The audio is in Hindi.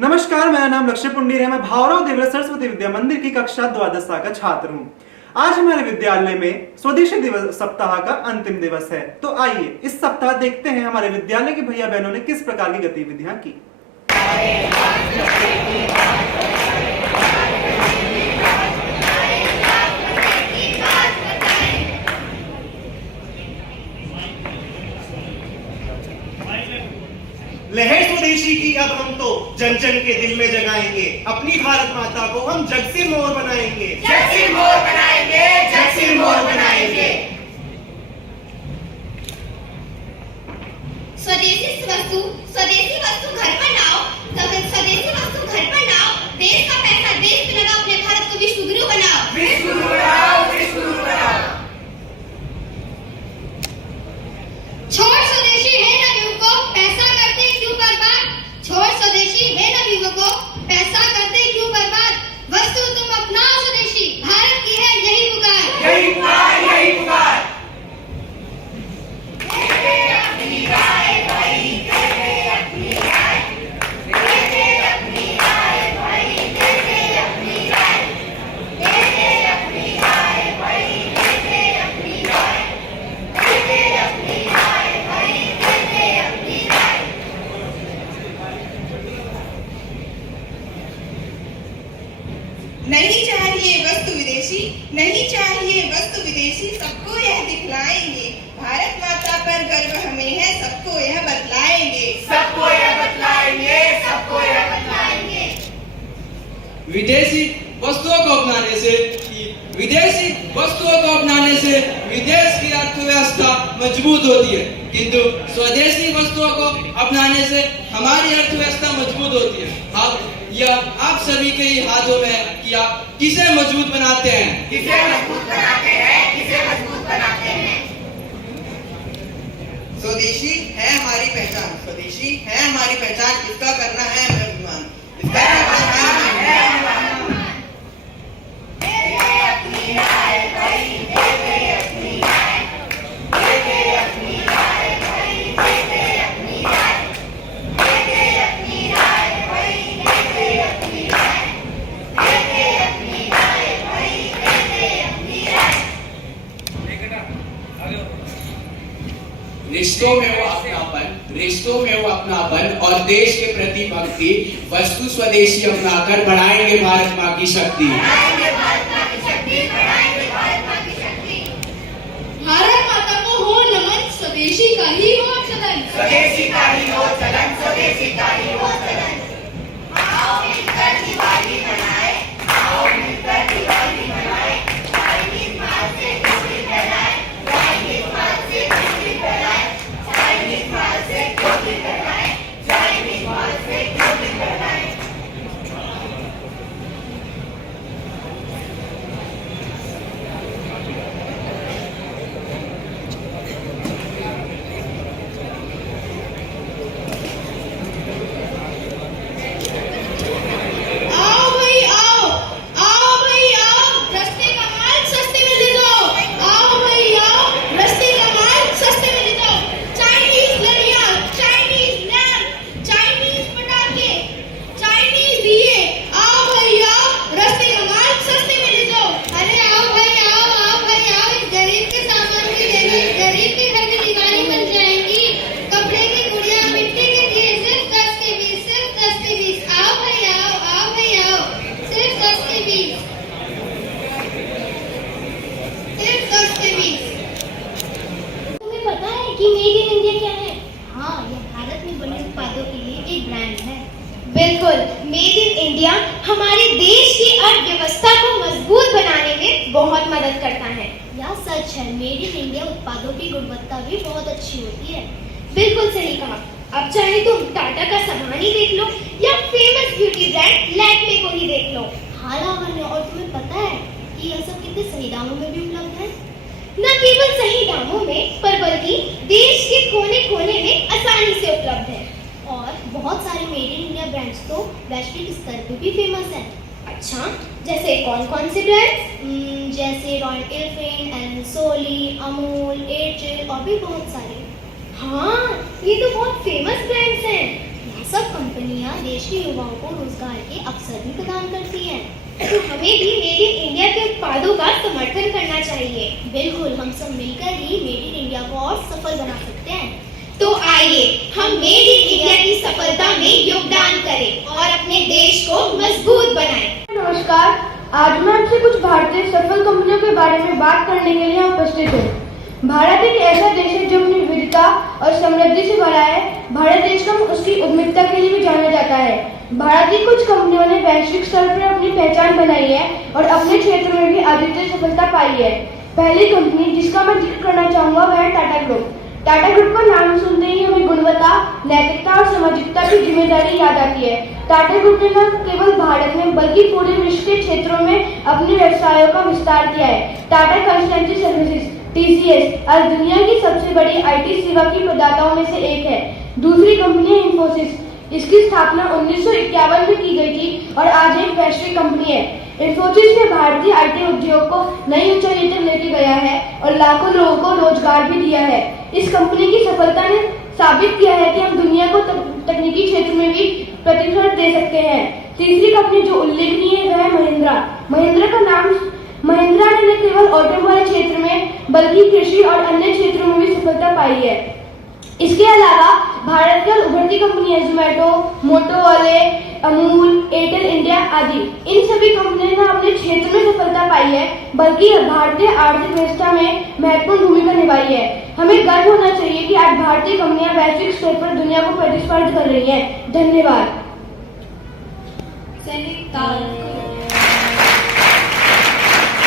नमस्कार, मेरा नाम लक्ष्य पुंडीर है। मैं भावराव देवरा सरस्वती विद्या मंदिर की कक्षा द्वादश का छात्र हूँ। आज हमारे विद्यालय में स्वदेशी दिवस सप्ताह का अंतिम दिवस है। तो आइए इस सप्ताह देखते हैं हमारे विद्यालय के भैया बहनों ने किस प्रकार की गतिविधियां की। लहर स्वदेशी की अब हम तो जन जन के दिल में जगाएंगे। अपनी भारत माता को हम जग से मोर बनाएंगे, जग से मोर बनाएंगे, जग से मोर बनाएंगे। स्वदेशी वस्तु घर पर लाओ, स्वदेशी वस्तु घर पर लाओ। देश का पैसा देश में लगाओ, अपने भारत को विश्व गुरु बनाओ, विश्व गुरु बनाओ, विश्व गुरु बनाओ। छोड़ स्वदेशी है नवीन को, पैसा करते क्यों बर्बाद। छोड़ स्वदेशी है नवीन को, पैसा करते क्यों बर्बाद। वस्तु तुम अपनाओ स्वदेशी, भारत की है यही पुकार, यही पुकार, यही पुकार। नहीं चाहिए वस्तु विदेशी, नहीं चाहिए वस्तु विदेशी। सबको यह दिखलाएंगे, भारत माता पर गर्व हमें है, सबको यह बतलाएंगे, सबको यह बतलाएंगे, सबको यह बतलाएंगे। विदेशी वस्तुओं को अपनाने से विदेश की अर्थव्यवस्था मजबूत होती है, किंतु स्वदेशी वस्तुओं को अपनाने से हमारी अर्थव्यवस्था मजबूत होती है। यह आप सभी के ही हाथों में है कि आप किसे मजबूत बनाते हैं, किसे मजबूत बनाते हैं, किसे मजबूत बनाते हैं। स्वदेशी है हमारी पहचान, स्वदेशी है हमारी पहचान। इसका करना है हमें अभिमान, इसका करना है हमें अभिमान। रिश्तों में वो अपनापन और देश के प्रति भक्ति वस्तु स्वदेशी अपनाकर बढ़ाएंगे भारत माँ की शक्ति, बढ़ाएंगे भारत माँ की शक्ति, बढ़ाएंगे भारत माँ की शक्ति। भारत माता को हो नमन, स्वदेशी का ही हो चलन, स्वदेशी का ही हो चलन, स्वदेशी का ही हो चलन। आओ मिलकर दिवाली मनाए, आओ मिलकर दिवाली मनाए। चाइनीज माल से चोरी फैलाए, चाइनीज माल से चोरी फैलाए, चाइनीज माल से चोरी फैलाए, चाइनीज माल से चोरी फैलाए। आओ भाई आओ, आओ भाई आओ, रस्ते का माल सस्ते में दे दो। आओ भाई आओ, रस्ते का माल सस्ते में दे दो। चाइनीज लड़ियाँ, चाइनीज लैंप, चाइनीज पटाखे, चाइनीज दिए। आओ भाई आओ, रस्ते का माल सस्ते में दे दो। अरे आओ भाई आओ, आओ भाई आओ, इस गरीब के सामान की देवी, गरीब के घर में दिवाली बन जाएगी। कपड़े की गुड़िया, मिट्टी के दिए, सिर्फ 10 के 20, सिर्फ 10 के 20। आओ भाई आओ, आओ भाई आओ, सिर्फ 10 के 20, सिर्फ 10 के 20। तुम्हें पता है कि मेड इन इंडिया क्या है? हाँ, यह भारत में बने उत्पादों के लिए एक ब्रांड है। बिल्कुल, मेड इन इंडिया हमारे देश की अर्थव्यवस्था को मजबूत बनाने में बहुत मदद करता है। यह सच है, मेड इन इंडिया उत्पादों की गुणवत्ता भी बहुत अच्छी होती है। बिल्कुल सही कहा। अब चाहे तुम टाटा का सामान ही देख लो या फेमस ब्यूटी ब्रांड लैक्मे को ही देख लो। हाँ लावण्य, और तुम्हें पता है कि यह सब कितने सही दामों में भी उपलब्ध है? न केवल सही दामों में, पर बल्कि देश के कोने कोने में आसानी से उपलब्ध है। और बहुत सारे मेड इन इंडिया ब्रांड्स तो वैश्विक स्तर पे भी फेमस है। अच्छा, जैसे कौन कौन से ब्रांड्स? जैसे रॉयल एनफील्ड, एल्सोली, अमूल, एयरटेल और भी बहुत सारे। हाँ, ये तो बहुत फेमस ब्रांड्स हैं। सब कंपनियां देश के युवाओं को रोजगार के अवसर भी प्रदान करती हैं। तो हमें भी मेड इन इंडिया के उत्पादों का समर्थन करना चाहिए। बिल्कुल, हम सब मिलकर ही मेड इन इंडिया को और सफल बना सकते हैं। तो आइए हम मेड इन इंडिया की सफलता में योगदान करें और अपने देश को मजबूत बनाएं। नमस्कार, आज मैं आपसे कुछ भारतीय सफल कंपनियों के बारे में बात करने के लिए उपस्थित हूँ। भारत एक ऐसा देश है जो अपनी विविधता और समृद्धि से भरा है। भारत देश को उसकी उद्यमिता के लिए भी जाना जाता है। भारत की कुछ कंपनियों ने वैश्विक स्तर पर अपनी पहचान बनाई है और अपने क्षेत्र में भी अद्वितीय सफलता पाई है। पहली कंपनी जिसका मैं जिक्र करना चाहूँगा वह है टाटा ग्रुप। टाटा ग्रुप का नाम सुनते ही हमें गुणवत्ता, नैतिकता और सामाजिकता की जिम्मेदारी याद आती है। टाटा ग्रुप ने न केवल भारत में बल्कि पूरे विश्व के क्षेत्रों में अपने व्यवसायों का विस्तार किया है। टाटा कंसल्टेंसी सर्विसेज TCS आज दुनिया की सबसे बड़ी IT सेवा की प्रदाताओं में से एक है। दूसरी कंपनी है इन्फोसिस। इसकी स्थापना 1951 में की गई थी और आज एक वैश्विक कंपनी है। इन्फोसिस ने भारतीय IT उद्योग को नई ऊंचाई तक लेके गया है और लाखों लोगों को रोजगार भी दिया है। इस कंपनी की सफलता ने साबित किया है कि हम दुनिया को तकनीकी क्षेत्र में भी प्रतिस्पर्धा दे सकते हैं। तीसरी कंपनी जो उल्लेखनीय है वह है महिंद्रा। महिंद्रा ने न केवल ऑटोमोबाइल क्षेत्र में बल्कि कृषि और अन्य क्षेत्रों में भी सफलता पाई है। इसके अलावा भारत की उभरती कंपनियां जोमेटो, मोटोवाले, अमूल, एयरटेल इंडिया आदि इन सभी कंपनियों ने अपने क्षेत्र में सफलता पाई है बल्कि भारतीय आर्थिक व्यवस्था में महत्वपूर्ण भूमिका निभाई है। हमें गर्व होना चाहिए कि आज भारतीय कंपनियां वैश्विक स्तर पर दुनिया को प्रतिस्पर्धा कर रही हैं। धन्यवाद। सैनिक ताल